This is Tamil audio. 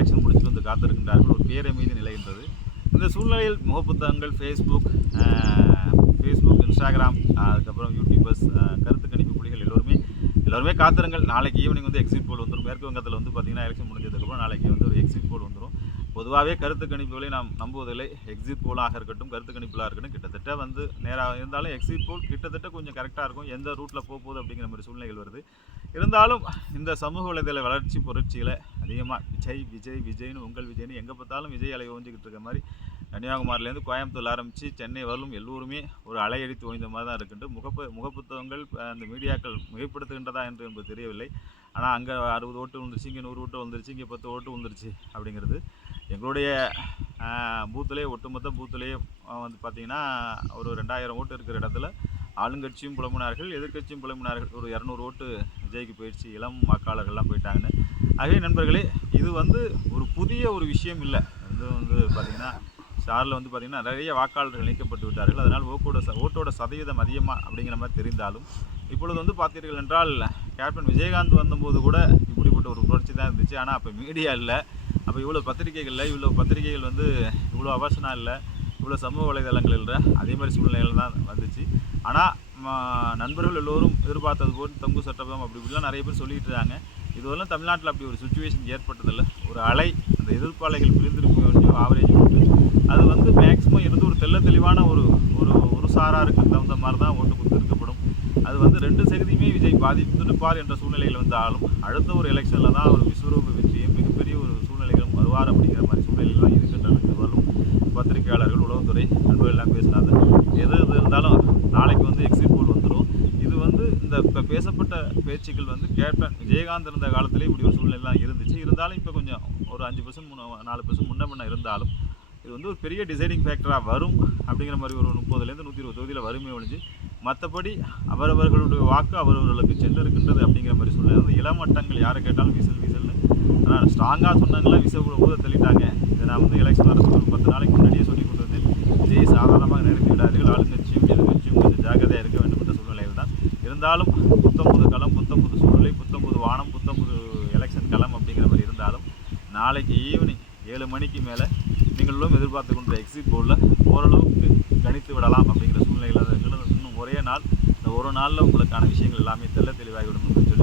எலெக்ஷன் முடிச்சுட்டு வந்து காத்திருக்கின்றார்கள். ஒரு பேரமைதி நிலைகின்றது. இந்த சூழ்நிலையில் முகப்புத்தகங்கள், ஃபேஸ்புக், இன்ஸ்டாகிராம், அதுக்கப்புறம் யூடியூபர்ஸ், கருத்து கணிப்பு புலிகள் எல்லோருமே காத்திருங்கள். நாளைக்கு ஈவினிங் வந்து எக்ஸிட் போல் வந்துடும். மேற்கு வங்கத்தில் வந்து பார்த்திங்கன்னா எலெக்ஷன் முடிஞ்சதுக்கப்புறம் நாளைக்கு வந்து ஒரு எக்ஸிட் போல் வந்துடும். பொதுவாகவே கருத்து கணிப்புகளை நாம் நம்புவதில்லை. எக்ஸிட் போலாக இருக்கட்டும், கருத்து கணிப்புலாக இருக்கட்டும், கிட்டத்தட்ட வந்து நேராக இருந்தாலும் எக்ஸிட் போல் கிட்டத்தட்ட கொஞ்சம் கரெக்டாக இருக்கும். எந்த ரூட்டில் போகுது அப்படிங்கிற மாதிரி சூழ்நிலைகள் வருது. இருந்தாலும் இந்த சமூக வலைதள வளர்ச்சி புரட்சியில் அதிகமாக விஜய்னு உங்கள் விஜய்னு எங்கே பார்த்தாலும் விஜய் அலை ஓஞ்சிக்கிட்டு இருக்க மாதிரி கன்னியாகுமரியிலேருந்து கோயம்புத்தூர் ஆரம்பித்து சென்னை வரலும் எல்லோருமே ஒரு அலையடித்து ஓய்ந்த மாதிரி தான் இருக்குன்ட்டு முகப்புத்தகங்கள் அந்த மீடியாக்கள் மிகைப்படுத்துகின்றதா என்பது தெரியவில்லை. ஆனால் அங்கே 60 ஓட்டு வந்துருச்சு, இங்கே 100 ஓட்டு வந்துருச்சு, இங்கே 10 ஓட்டு வந்துருச்சு அப்படிங்கிறது. எங்களுடைய பூத்துலேயே ஒட்டுமொத்த பூத்துலேயே வந்து பார்த்திங்கன்னா ஒரு 2000 ஓட்டு இருக்கிற இடத்துல ஆளுங்கட்சியும் புலம்பினார்கள், எதிர்கட்சியும் புலம்பினார்கள். ஒரு 200 ஓட்டு விஜய்க்கு போயிடுச்சு, இளம் வாக்காளர்கள்லாம் போயிட்டாங்கன்னு. ஆகவே நண்பர்களே, இது வந்து ஒரு புதிய ஒரு விஷயம் இல்லை. இது வந்து பார்த்திங்கன்னா ஸ்டாரில் வந்து பார்த்திங்கன்னா நிறைய வாக்காளர்கள் இணைக்கப்பட்டு விட்டார்கள். அதனால் ஓட்டோட சதவீதம் அதிகமாக அப்படிங்கிற மாதிரி தெரிந்தாலும் இப்பொழுது வந்து பார்த்தீர்கள் என்றால் கேப்டன் விஜயகாந்த் வந்தபோது கூட இப்படிப்பட்ட ஒரு புரட்சி தான் இருந்துச்சு. ஆனால் அப்போ மீடியா இல்லை, அப்போ இவ்வளோ பத்திரிகைகள் வந்து இவ்வளோ அவசரம் இல்லை, இவ்வளோ சமூக வலைதளங்கள் இல்லை, அதே மாதிரி சூழ்நிலைகள் தான் வந்துச்சு. ஆனால் நண்பர்கள் எல்லோரும் எதிர்பார்த்தது போல் தங்கு சட்டபம் அப்படி இப்படிலாம் நிறைய பேர் சொல்லிகிட்டு இருக்காங்க. இதுவரெல்லாம் தமிழ்நாட்டில் அப்படி ஒரு சுச்சுவேஷன் ஏற்பட்டதில்லை. ஒரு அலை, அந்த எதிர்ப்பு அலைகள் பிரிந்திருக்கும் கொஞ்சம் ஆவரேஜ் போட்டு அது வந்து மேக்ஸிமம் இருந்து ஒரு தெளிவான ஒரு சாராருக்கு தகுந்த மாதிரி தான் ஓட்டு கொடுத்துருக்கப்படும். அது வந்து 2 சதவீதமே விஜய் பாதித்திருப்பார் என்ற சூழ்நிலையில் வந்தாலும் அடுத்த ஒரு எலெக்ஷனில் தான் ஒரு விஸ்வரூப வெற்றியும் மிகப்பெரிய ஒரு சூழ்நிலைகளும் வருவார் அப்படிங்கிற மாதிரி சூழ்நிலைகள்லாம் இருக்கின்றன. இது வரும் பத்திரிகையாளர்கள், உளவுத்துறை நண்பர்கள் எல்லாம் பேசினாங்க. எது இருந்தாலும் நாளைக்கு வந்து எக்ஸிட் போல் வந்துடும். இது வந்து இந்த இப்போ பேசப்பட்ட பேச்சுக்கள் வந்து கேப்டன் விஜயகாந்த் இருந்த காலத்திலே இப்படி ஒரு சூழ்நிலைலாம் இருந்துச்சு. இருந்தாலும் இப்போ கொஞ்சம் ஒரு 5% 4% முன்ன இருந்தாலும் இது வந்து ஒரு பெரிய டிசைடிங் ஃபேக்டராக வரும் அப்படிங்கிற மாதிரி ஒரு 30லேருந்து 120 தொகுதியில் வருமே ஒழிஞ்சு மற்றபடி அவரவர்களுடைய வாக்கு அவரவர்களுக்கு சென்றிருக்கின்றது அப்படிங்கிற மாதிரி சூழ்நிலை வந்து இளமட்டங்கள் யாரை கேட்டாலும் விசில்னு. ஆனால் ஸ்ட்ராங்காக சொன்னாங்களா ஊத தள்ளிட்டாங்க. இதை நான் வந்து எலெக்ஷன் வரதுக்கு ஒரு 10 நாளைக்கு முன்னாடியே சொல்லி கொண்டு வந்தேன். விஜய் சாதாரணமாக நிறுத்தி விடாதீர்கள், ஆளுங்கட்சியும் எதிர்கட்சியும் கொஞ்சம் ஜாக்கிரதையாக இருக்க வேண்டும் என்ற சூழ்நிலையில் தான். இருந்தாலும் புத்தம்புது களம், புத்தம்புது சூழ்நிலை, புத்தம்புது வானம், புத்தம்புது எலெக்ஷன் களம் அப்படிங்கிற மாதிரி இருந்தாலும் நாளைக்கு ஈவினிங் 7 மணிக்கு மேலே நீங்களும் எதிர்பார்த்து கொண்ட எக்ஸிட் போலில் ஓரளவுக்கு கணித்து விடலாம் அப்படிங்கிற சூழ்நிலையில் இன்னும் ஒரே நாள், இந்த ஒரு நாளில் உங்களுக்கான விஷயங்கள் எல்லாமே தெளிவாகிவிடும் என்று சொல்லி